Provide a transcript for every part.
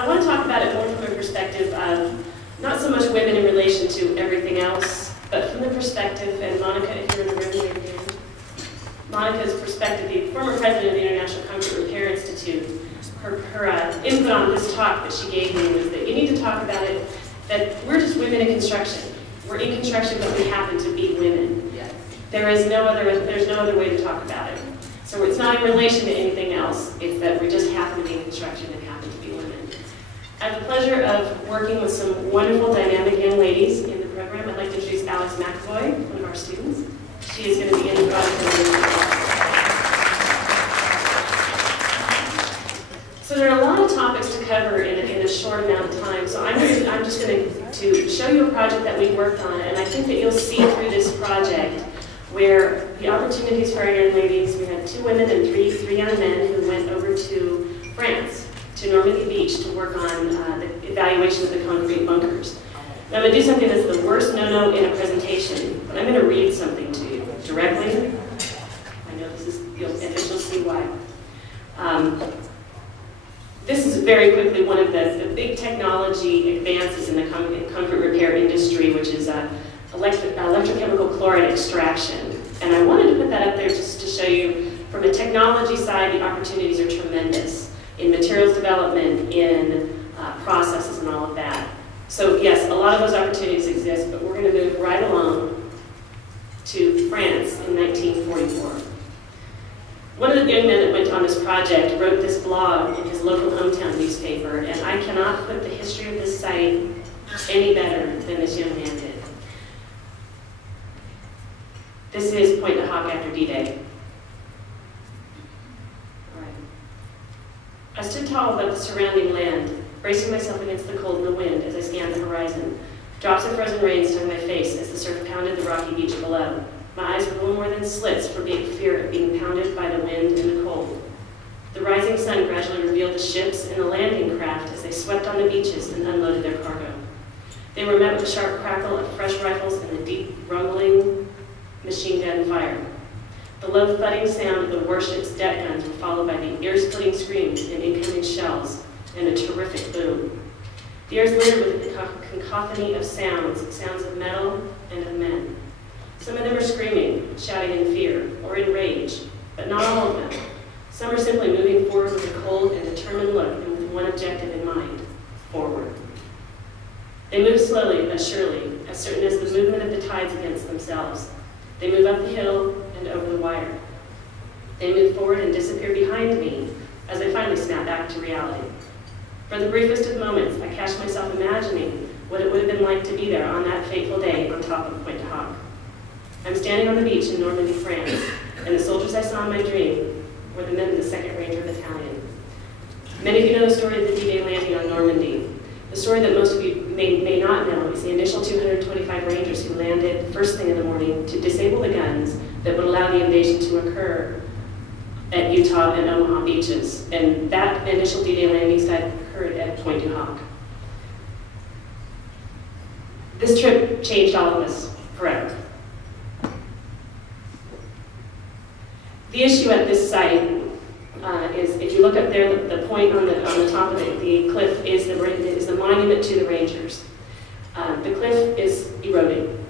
I want to talk about it more from a perspective of not so much women in relation to everything else, but from the perspective, and Monica, if you're in the room, wave your hand. Monica's perspective, the former president of the International Concrete Repair Institute, her input on this talk that she gave me was that you need to talk about it, that we're just women in construction. We're in construction, but we happen to be women. Yes. There's no other way to talk about it. So it's not in relation to anything else. It's that we just happen to be in construction and happen to be women. I have the pleasure of working with some wonderful, dynamic young ladies in the program. I'd like to introduce Alex McAvoy, one of our students. She is going to be in the project. So there are a lot of topics to cover in a short amount of time. So I'm just going to show you a project that we worked on, and I think that you'll see through this project where the opportunities for our young ladies. We had 2 women and three young men who went over to France, to Normandy Beach, to work on the evaluation of the concrete bunkers. Now I'm going to do something that's the worst no-no in a presentation, but I'm going to read something to you directly. I know this is, and you'll see why. This is very quickly one of the big technology advances in the concrete repair industry, which is electrochemical chloride extraction. And I wanted to put that up there just to show you, from a technology side, the opportunities are tremendous in materials development, in processes, and all of that. So yes, a lot of those opportunities exist, but we're going to move right along to France in 1944. One of the young men that went on this project wrote this blog in his local hometown newspaper, and I cannot put the history of this site any better than this young man did. This is Pointe du Hoc after D-Day. All right. I stood tall above the surrounding land, bracing myself against the cold and the wind as I scanned the horizon. Drops of frozen rain stung my face as the surf pounded the rocky beach below. My eyes were little more than slits for fear of being pounded by the wind and the cold. The rising sun gradually revealed the ships and the landing craft as they swept on the beaches and unloaded their cargo. They were met with the sharp crackle of fresh rifles and the deep rumbling machine gun fire. The low thudding sound of the warship's deck guns were followed by the ear-splitting screams and incoming shells and a terrific boom. The air is littered with a cacophony of sounds of metal and of men. Some of them are screaming, shouting in fear, or in rage, but not all of them. Some are simply moving forward with a cold and determined look and with one objective in mind: forward. They move slowly but surely, as certain as the movement of the tides against themselves. They move up the hill and over the wire. They move forward and disappear behind me as I finally snap back to reality. For the briefest of moments, I catch myself imagining what it would have been like to be there on that fateful day on top of Pointe du Hoc. I'm standing on the beach in Normandy, France, and the soldiers I saw in my dream were the men of the 2nd Ranger Battalion. Many of you know the story of the D-Day landing on Normandy. The story that most of you may not know is the initial 225 Rangers who landed first thing in the morning to disable the guns that would allow the invasion to occur at Utah and Omaha beaches. And that initial D-Day landing site occurred at Pointe du Hoc. This trip changed all of us forever. The issue at this site is, if you look up there, the point on the top of the cliff is the monument to the Rangers. The cliff is eroding.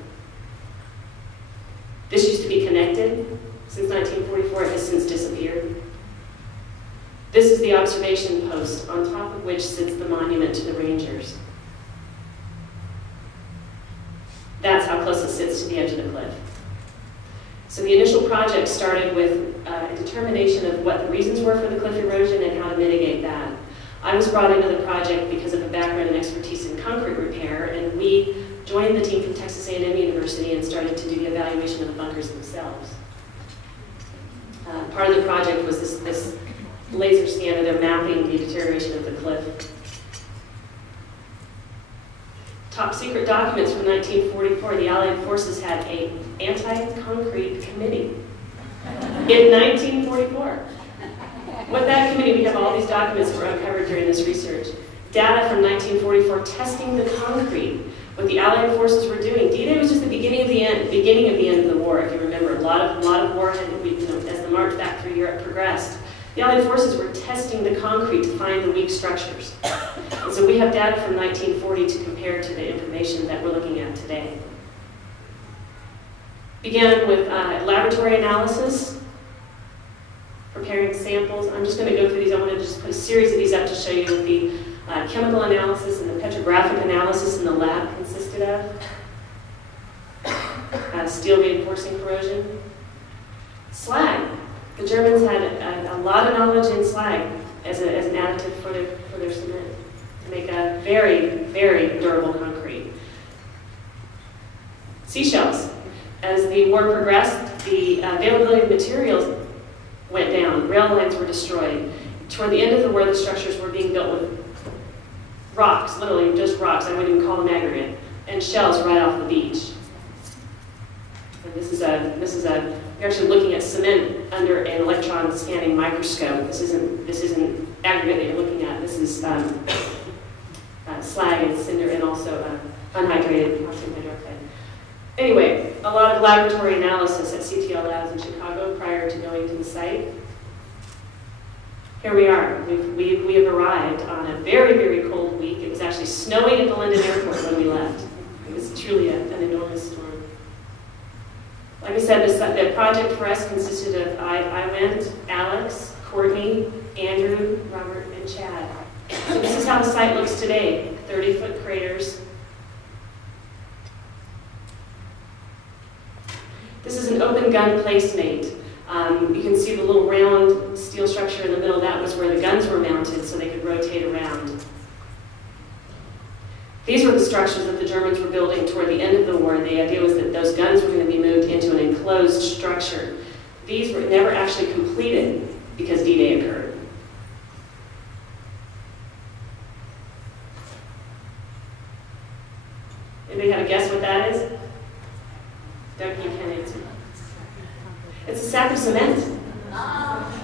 This used to be connected. Since 1944, it has since disappeared. This is the observation post on top of which sits the monument to the Rangers. That's how close it sits to the edge of the cliff. So the initial project started with a determination of what the reasons were for the cliff erosion and how to mitigate that. I was brought into the project because of a background and expertise in concrete repair, and we joined the team from Texas A&M University and started to do the evaluation of the bunkers themselves. Part of the project was this laser scanner. They're mapping the deterioration of the cliff. Top secret documents from 1944, the Allied forces had an anti-concrete committee in 1944. With that committee, we have all these documents that were uncovered during this research. Data from 1944 testing the concrete, what the Allied forces were doing. D-Day was just the beginning of the end of the war. If you remember, a lot of war had, as the march back through Europe progressed, The Allied forces were testing the concrete to find the weak structures. And so we have data from 1940 to compare to the information that we're looking at today. Began with laboratory analysis, preparing samples. I'm just going to go through these. I want to just put a series of these up to show you what the chemical analysis and the petrographic analysis in the lab consisted of. Steel reinforcing corrosion. Slag. The Germans had a lot of knowledge in slag as an additive for their cement to make a very, very durable concrete. Seashells. As the war progressed, the availability of materials went down. Rail lines were destroyed. Toward the end of the war, the structures were being built with rocks, literally just rocks. I wouldn't even call them aggregate, and shells right off the beach. And this is you're actually looking at cement under an electron scanning microscope. This isn't aggregate that you're looking at. This is slag and cinder, and also unhydrated calcium hydroxide. Anyway, a lot of laboratory analysis at CTL labs in Chicago prior to going to the site. Here we are. We have arrived on a very, very cold week. It was actually snowing at the London airport when we left. It was truly an enormous storm. Like I said, the project for us consisted of I went, Alex, Courtney, Andrew, Robert, and Chad. So this is how the site looks today. 30-foot craters. This is an open gun placemate. You can see the little round steel structure in the middle. That was where the guns were mounted so they could rotate around. These were the structures that the Germans were building toward the end of the war. The idea was that those guns were going to be moved into an enclosed structure. These were never actually completed because D-Day occurred. Anybody have a guess what that is? Doug, you can answer. It's a sack of cement.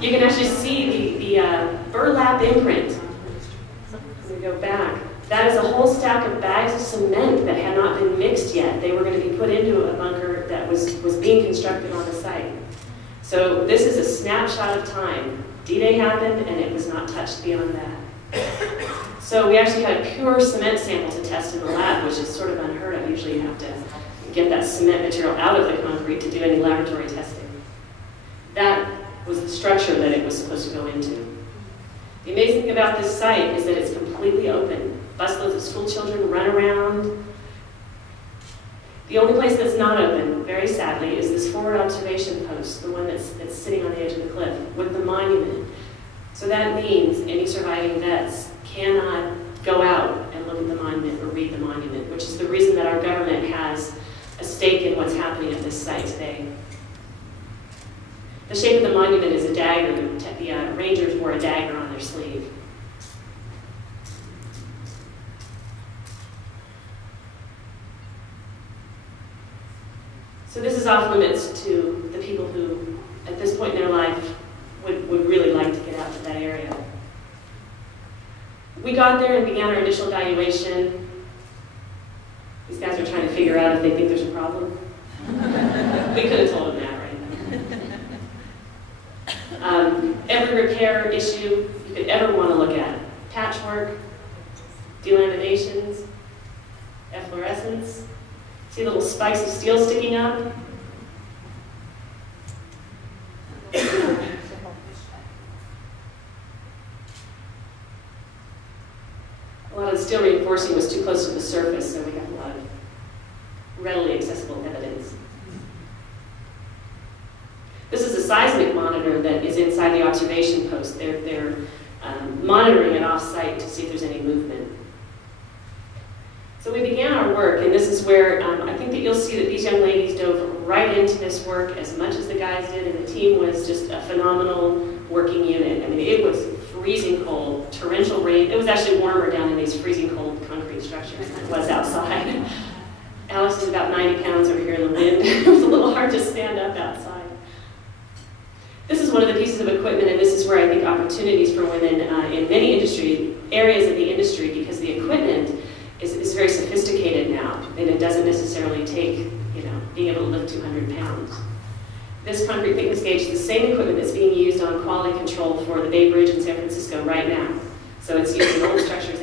You can actually see the burlap imprint. Let me go back. That is a whole stack of bags of cement that had not been mixed yet. They were going to be put into a bunker that was being constructed on the site. So this is a snapshot of time. D-Day happened, and it was not touched beyond that. So we actually had a pure cement sample to test in the lab, which is sort of unheard of. Usually you have to get that cement material out of the concrete to do any laboratory testing. That was the structure that it was supposed to go into. The amazing thing about this site is that it's completely open. Busloads of school children run around. The only place that's not open, very sadly, is this forward observation post, the one that's sitting on the edge of the cliff, with the monument. So that means any surviving vets cannot go out and look at the monument or read the monument, which is the reason that our government has a stake in what's happening at this site today. The shape of the monument is a dagger. The Rangers wore a dagger on their sleeve. So this is off limits to the people who, at this point in their life, would really like to get out to that area. We got there and began our initial evaluation. These guys are trying to figure out if they think there's a problem. We could have told them that, right? Every repair issue you could ever want to look at. Patchwork, delaminations, efflorescence. See little spikes of steel sticking up? A lot of the steel reinforcing was too close to the surface, so we got a lot of readily accessible evidence. This is a seismic monitor that is inside the observation post. They're monitoring it off-site to see if there's any movement. So we began our work, and this is where I think that you'll see that these young ladies dove right into this work as much as the guys did, and the team was just a phenomenal working unit. I mean, it was freezing cold, torrential rain. It was actually warmer down in these freezing cold concrete structures than it was outside. Alex was about 90 pounds over here in the wind. It was a little hard to stand up outside. This is one of the pieces of equipment, and this is where I think opportunities for women in many areas of the industry, because the equipment is very sophisticated now, and it doesn't necessarily take, being able to lift 200 pounds. This concrete thickness gauge is the same equipment that's being used on quality control for the Bay Bridge in San Francisco right now. So it's used in old structures